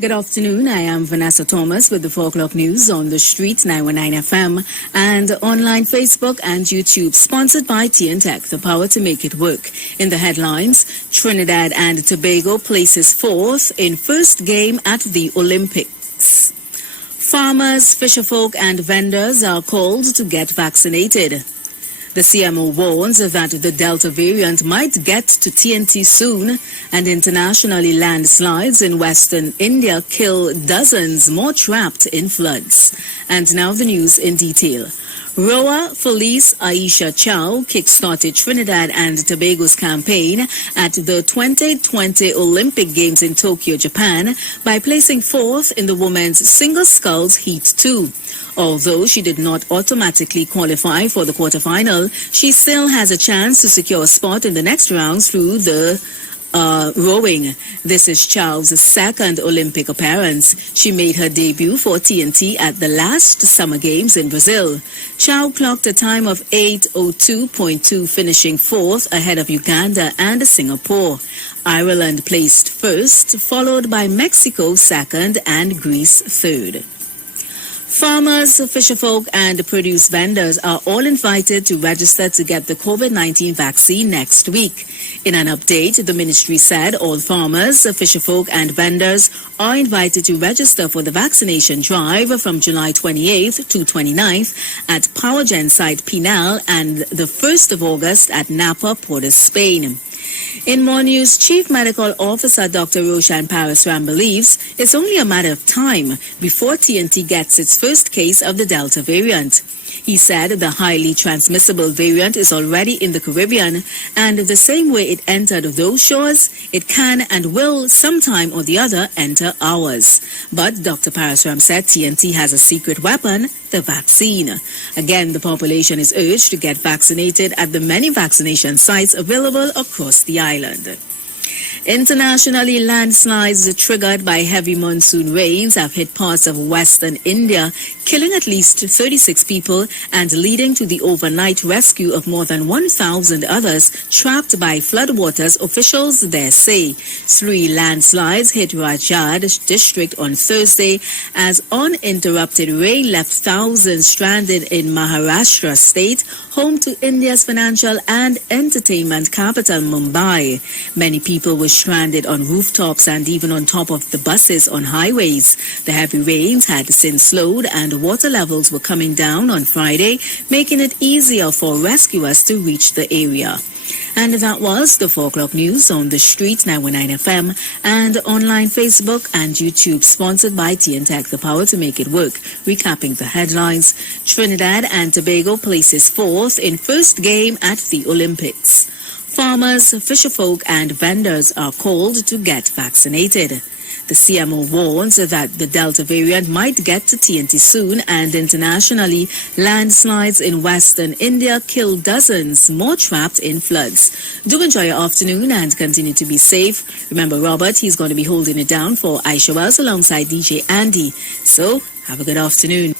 Good afternoon. I am Vanessa Thomas with the 4 o'clock news on the street 919 FM and online Facebook and YouTube, sponsored by TNTech, the power to make it work. In the headlines, Trinidad and Tobago places fourth in first game at the Olympics. Farmers, fisherfolk and vendors are called to get vaccinated. The CMO warns that the Delta variant might get to TNT soon, and internationally landslides in western India kill dozens more trapped in floods. And now the news in detail. Rower Felice Aisha Chow kickstarted Trinidad and Tobago's campaign at the 2020 Olympic Games in Tokyo, Japan, by placing fourth in the women's single sculls Heat 2. Although she did not automatically qualify for the quarterfinal, she still has a chance to secure a spot in the next round through the rowing. This is Chow's second Olympic appearance. She made her debut for TNT at the last Summer Games in Brazil. Chow clocked a time of 8:02.2, finishing fourth ahead of Uganda and Singapore. Ireland placed first, followed by Mexico second and Greece third. Farmers, fisherfolk and produce vendors are all invited to register to get the COVID-19 vaccine next week. In an update, the ministry said all farmers, fisherfolk and vendors are invited to register for the vaccination drive from July 28th to 29th at Powergen site Pinal and the 1st of August at Napa, Port of Spain. In more news, Chief Medical Officer Dr. Roshan Parasram believes it's only a matter of time before TNT gets its first case of the Delta variant. He said the highly transmissible variant is already in the Caribbean, and the same way it entered those shores, it can and will sometime or the other enter ours. But Dr. Parasram said TNT has a secret weapon, the vaccine. Again, the population is urged to get vaccinated at the many vaccination sites available across the island. Internationally, landslides triggered by heavy monsoon rains have hit parts of western India, killing at least 36 people and leading to the overnight rescue of more than 1,000 others trapped by floodwaters, officials there say. 3 landslides hit Rajad district on Thursday as uninterrupted rain left thousands stranded in Maharashtra state, home to India's financial and entertainment capital, Mumbai. Many people were stranded on rooftops and even on top of the buses on highways. The heavy rains had since slowed and water levels were coming down on Friday, making it easier for rescuers to reach the area. And that was the 4 o'clock news on the street 919 FM and online Facebook and YouTube, sponsored by TNTech, the power to make it work. Recapping the headlines, Trinidad and Tobago places fourth in first game at the Olympics. Farmers, fisherfolk and vendors are called to get vaccinated. The CMO warns that the Delta variant might get to TNT soon, and internationally, landslides in western India kill dozens more trapped in floods. Do enjoy your afternoon and continue to be safe. Remember Robert, he's going to be holding it down for Aisha Wells alongside DJ Andy. So, have a good afternoon.